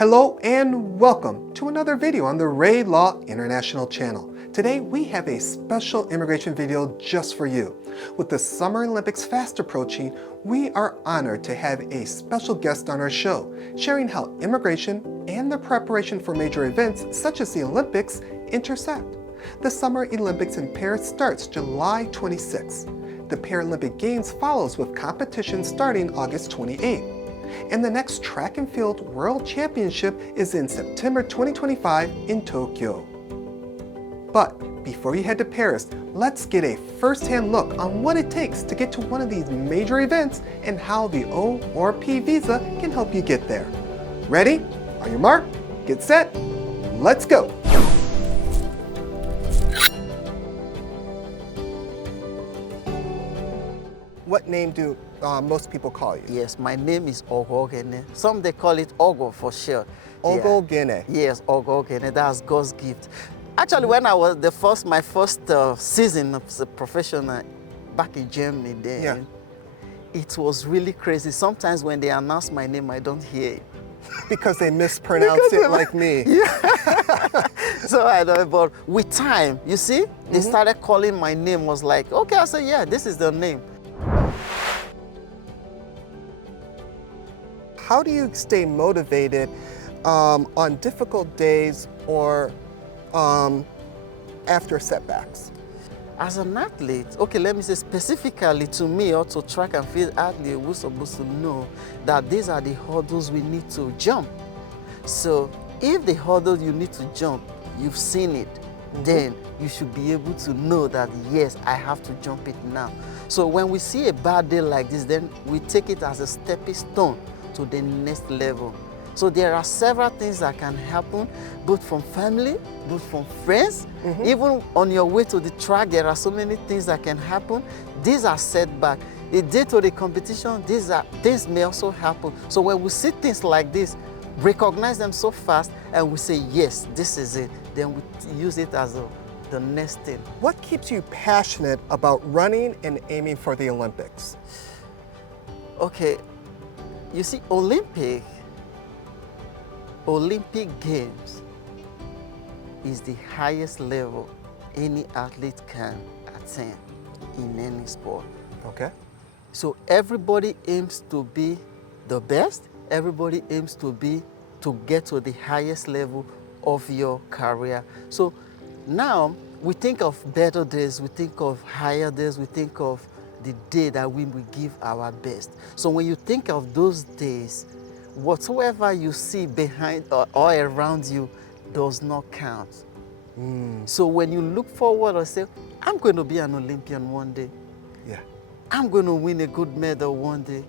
Hello and welcome to another video on the Ray Law International channel. Today we have a special immigration video just for you. With the Summer Olympics fast approaching, we are honored to have a special guest on our show, sharing how immigration and the preparation for major events such as the Olympics intersect. The Summer Olympics in Paris starts July 26. The Paralympic Games follows with competition starting August 28. And the next Track and Field World Championship is in September 2025 in Tokyo. But before you head to Paris, let's get a first-hand look on what it takes to get to one of these major events and how the O or P visa can help you get there. Ready? On your mark, get set, let's go! What name do most people call you? Yes, my name is O-1A. Some they call it Ogo for short. O-1A. Yes, O-1A. That's God's gift. Actually, when I was my first season as a professional back in Germany, then it was really crazy. Sometimes when they announce my name, I don't hear it. Because they mispronounce it like me. Yeah. So I don't, but with time, you see, they started calling my name. Was like, okay, I said, yeah, this is the name. How do you stay motivated on difficult days or after setbacks? As an athlete, okay, let me say specifically to me or to track and field athlete, we're supposed to know that these are the hurdles we need to jump. So if the hurdle you need to jump, you've seen it, then you should be able to know that, yes, I have to jump it now. So when we see a bad day like this, then we take it as a stepping stone to the next level. So there are several things that can happen, both from family, both from friends. Even on your way to the track, there are so many things that can happen. These are setbacks. The day to the competition, things may also happen. So when we see things like this, recognize them so fast and we say, yes, this is it. Then we use it as the next thing. What keeps you passionate about running and aiming for the Olympics? Okay. You see, Olympic Games is the highest level any athlete can attain in any sport. Okay. So everybody aims to be the best. Everybody aims to get to the highest level of your career. So now we think of better days, we think of higher days, we think of the day that we will give our best. So when you think of those days, whatsoever you see behind or around you does not count. So when you look forward and say, I'm going to be an Olympian one day. Yeah. I'm going to win a good medal one day.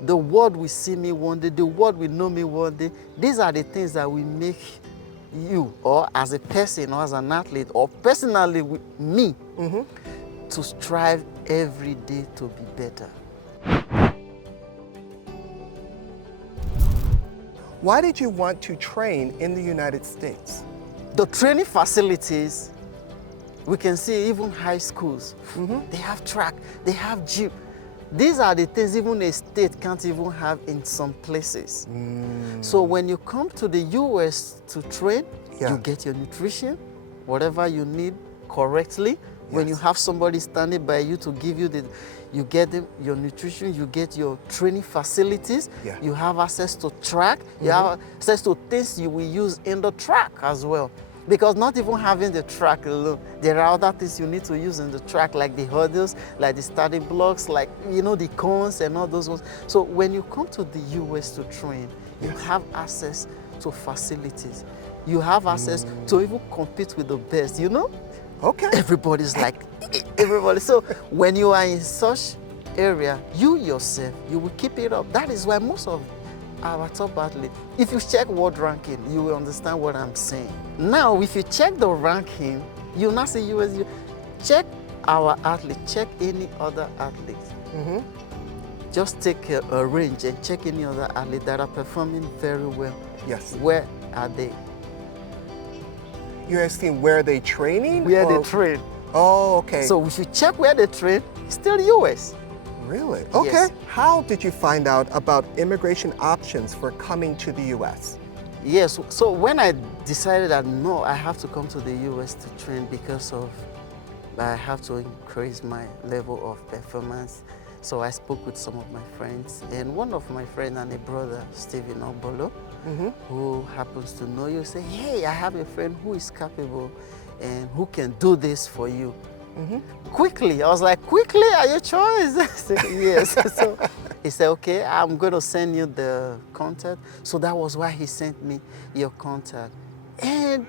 The world will see me one day. The world will know me one day. These are the things that will make you, or as a person, or as an athlete, or personally with me, to strive every day to be better. Why did you want to train in the United States? The training facilities, we can see even high schools, they have track, they have gym. These are the things even a state can't even have in some places. So when you come to the US to train, you get your nutrition, whatever you need correctly. When you have somebody standing by you to give you you get them your nutrition, you get your training facilities, you have access to track, you have access to things you will use in the track as well. Because not even having the track alone, there are other things you need to use in the track, like the hurdles, like the starting blocks, like, you know, the cones and all those ones. So when you come to the US to train, you have access to facilities. You have access to even compete with the best, you know? Okay. Everybody's like, everybody. So when you are in such area, you yourself, you will keep it up. That is why most of our top athletes, if you check world ranking, you will understand what I'm saying. Now, if you check the ranking, you'll not say US, you check our athlete, check any other athlete. Just take a range and check any other athlete that are performing very well. Yes. Where are they? You're asking where they training? Where they train. Oh, okay. So if you check where they train, it's still US. Really? Okay. Yes. How did you find out about immigration options for coming to the US? Yes, so when I decided that no, I have to come to the US to train because of I have to increase my level of performance. So I spoke with some of my friends, and one of my friends and a brother, Stephen Obolo, who happens to know you, say, hey, I have a friend who is capable and who can do this for you. Quickly, I was like, quickly, are you sure? I said, yes. So he said, okay, I'm going to send you the contact. So that was why he sent me your contact. And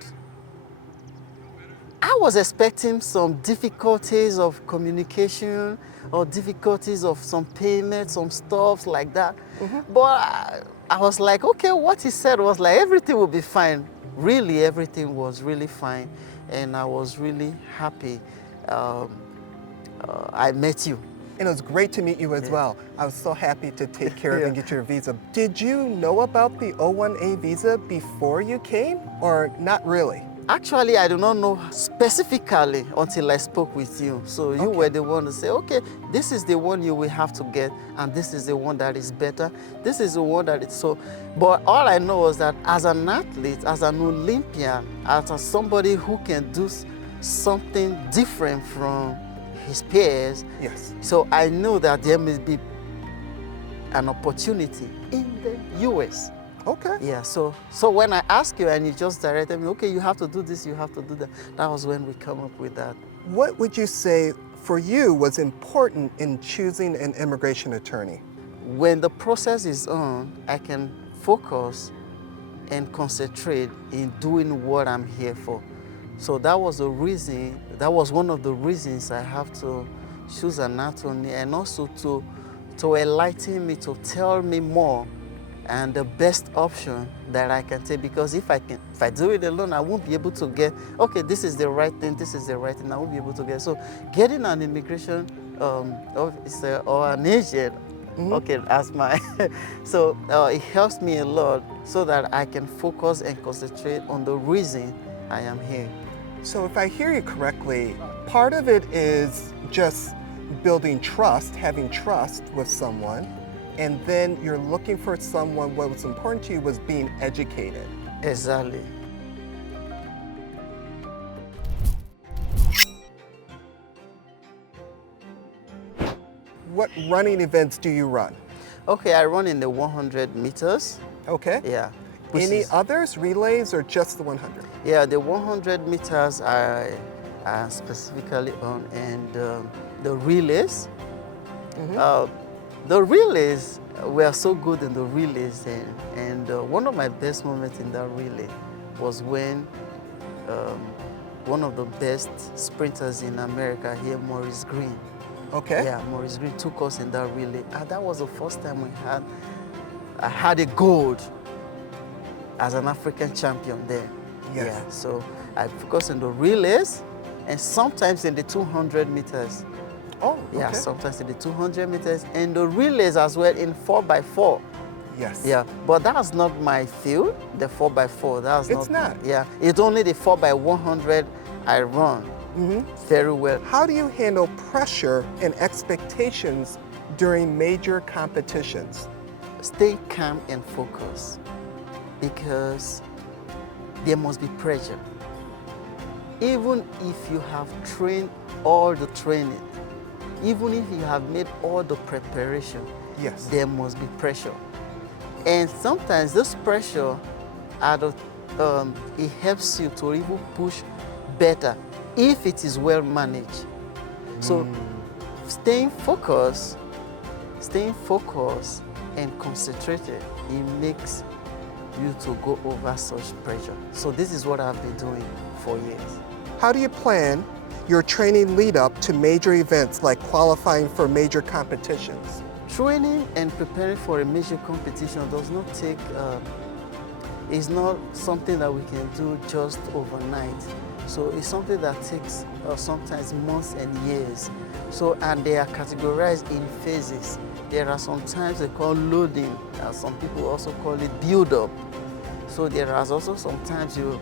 I was expecting some difficulties of communication or difficulties of some payment, some stuff like that. But I was like, okay, what he said was like, everything will be fine. Really, everything was really fine. And I was really happy I met you. And it was great to meet you as well. I was so happy to take care of and get your visa. Did you know about the O-1A visa before you came, or not really? Actually, I do not know specifically until I spoke with you. So you were the one to say, okay, this is the one you will have to get, and this is the one that is better. This is the one that is so. But all I know is that as an athlete, as an Olympian, as somebody who can do something different from his peers, so I knew that there may be an opportunity in the US. Okay. Yeah, so when I asked you and you just directed me, okay, you have to do this, you have to do that, that was when we come up with that. What would you say for you was important in choosing an immigration attorney? When the process is on, I can focus and concentrate in doing what I'm here for. So that was the reason, that was one of the reasons I have to choose an attorney, and also to enlighten me, to tell me more and the best option that I can take. Because if I do it alone, I won't be able to get, okay, this is the right thing, this is the right thing, I won't be able to get. So getting an immigration officer or an agent, okay, as my, so it helps me a lot so that I can focus and concentrate on the reason I am here. So if I hear you correctly, part of it is just building trust, having trust with someone, and then you're looking for someone, what was important to you was being educated. Exactly. What running events do you run? Okay, I run in the 100 meters. Okay. Yeah. Any others, relays, or just the 100? Yeah, the 100 meters I specifically on, and the relays. The relays, we are so good in the relays, and one of my best moments in that relay was when one of the best sprinters in America here, Maurice Green. Okay. Yeah, Maurice Green took us in that relay. And that was the first time I had a gold as an African champion there. Yes. Yeah, so I focus on the relays and sometimes in the 200 meters. Oh, okay. Yeah, sometimes in the 200 meters and the relays as well in 4x4. Yes. Yeah, but that's not my field, the 4x4. It's not. Yeah, it's only the 4x100 I run very well. How do you handle pressure and expectations during major competitions? Stay calm and focus, because there must be pressure. Even if you have trained all the training, even if you have made all the preparation, there must be pressure. And sometimes this pressure, it helps you to even push better if it is well managed. So staying focused and concentrated, it makes you to go over such pressure. So this is what I've been doing for years. How do you plan your training lead up to major events like qualifying for major competitions? Training and preparing for a major competition does not take, it's not something that we can do just overnight. So it's something that takes sometimes months and years. So, and they are categorized in phases. There are sometimes they call loading, some people also call it build up. So there are also sometimes you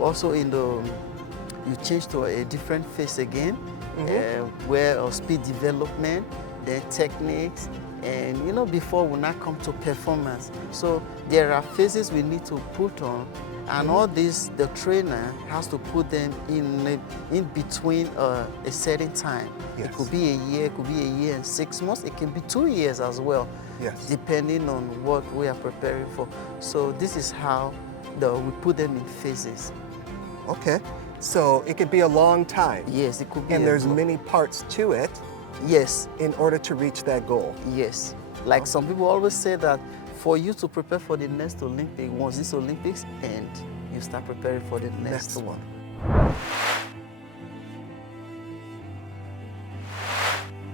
also you change to a different phase again, where speed development, the techniques, and before we now come to performance. So there are phases we need to put on, and all this the trainer has to put them in between a certain time. Yes. It could be a year, it could be a year and 6 months, it can be 2 years as well. Yes. Depending on what we are preparing for. So this is how we put them in phases. Okay. So it could be a long time. Yes, it could be. And there's many parts to it. Yes. In order to reach that goal. Yes. Like some people always say that for you to prepare for the next Olympic, once this Olympics end, you start preparing for the next one.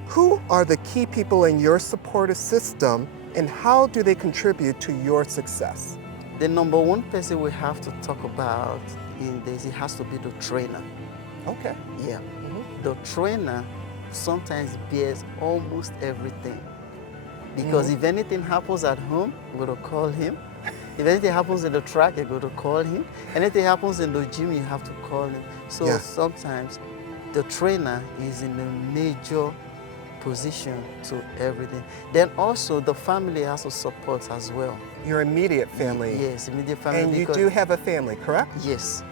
Who are the key people in your supportive system, and how do they contribute to your success? The number one person we have to talk about in this, it has to be the trainer. Okay. Yeah. The trainer sometimes bears almost everything. Because if anything happens at home, you're going to call him. If anything happens in the track, you're going to call him. Anything happens in the gym, you have to call him. So sometimes the trainer is in a major position to everything. Then also the family has to support as well. Your immediate family. Yes, immediate family. And you do have a family, correct? Yes.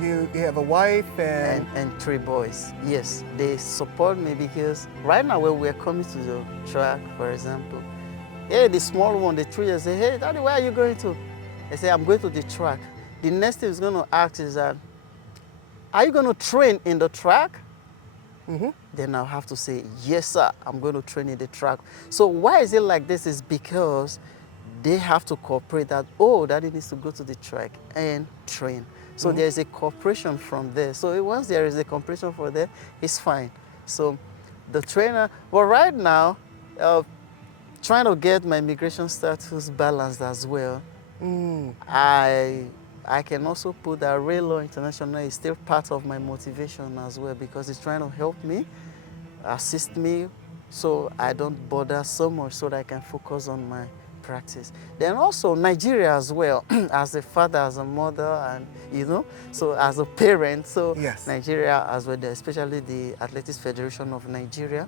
You have a wife and 3 boys. Yes, they support me because right now when we're coming to the track, for example, hey, the small one, the 3 years, say, hey, Daddy, where are you going to? I say, I'm going to the track. The next thing he's going to ask is that, are you going to train in the track? Then I'll have to say, yes, sir, I'm going to train in the track. So why is it like this is because they have to cooperate that, oh, Daddy needs to go to the track and train. So there's a cooperation from there. So once there is a cooperation for there, it's fine. So the trainer, but right now, trying to get my immigration status balanced as well, I can also put that Rail Law International is still part of my motivation as well because it's trying to help me, assist me, so I don't bother so much so that I can focus on my practice. Then also Nigeria as well, as a father, as a mother, and so as a parent, so Nigeria as well, especially the Athletics Federation of Nigeria.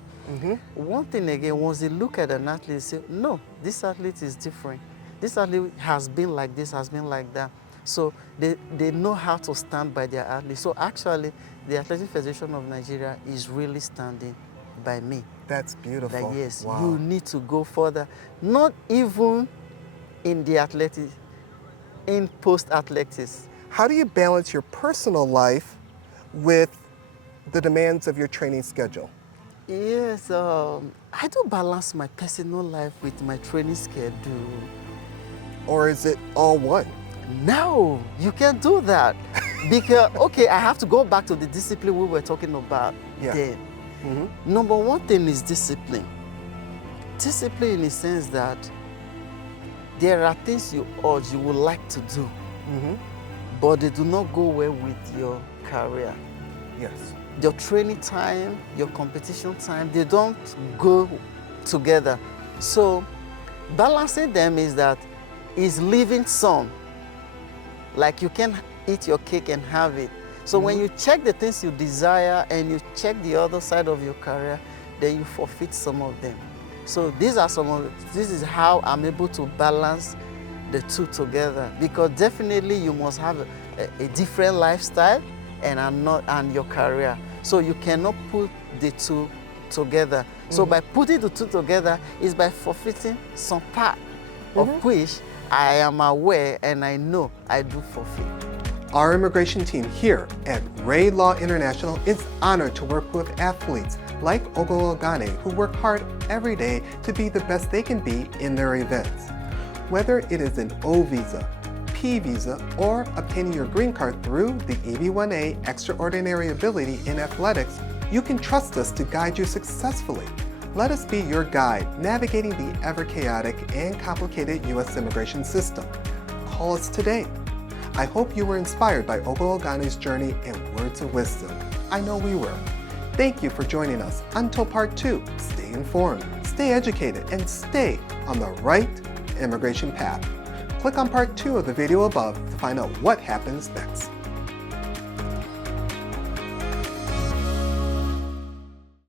One thing again, once they look at an athlete, they say, no, this athlete is different. This athlete has been like this, has been like that. So they know how to stand by their athletes. So actually, the Athletics Federation of Nigeria is really standing by me. That's beautiful. That yes, wow. You need to go further. Not even in the athletics, in post-athletics. How do you balance your personal life with the demands of your training schedule? Yes, I do balance my personal life with my training schedule. Or is it all one? No, you can't do that. Because, okay, I have to go back to the discipline we were talking about then. Number one thing is discipline. Discipline in the sense that there are things you would like to do, but they do not go well with your career. Yes. Your training time, your competition time, they don't go together. So balancing them is leaving some. Like you can eat your cake and have it. So when you check the things you desire and you check the other side of your career, then you forfeit some of them. So this is how I'm able to balance the two together. Because definitely you must have a different lifestyle and your career. So you cannot put the two together. So by putting the two together is by forfeiting some part of which I am aware and I know I do forfeit. Our immigration team here at Rail Law International is honored to work with athletes like O-1A who work hard every day to be the best they can be in their events. Whether it is an O visa, P visa, or obtaining your green card through the O-1A Extraordinary Ability in Athletics, you can trust us to guide you successfully. Let us be your guide navigating the ever-chaotic and complicated U.S. immigration system. Call us today. I hope you were inspired by O-1A's journey and words of wisdom. I know we were. Thank you for joining us. Until part 2, stay informed, stay educated, and stay on the right immigration path. Click on part 2 of the video above to find out what happens next.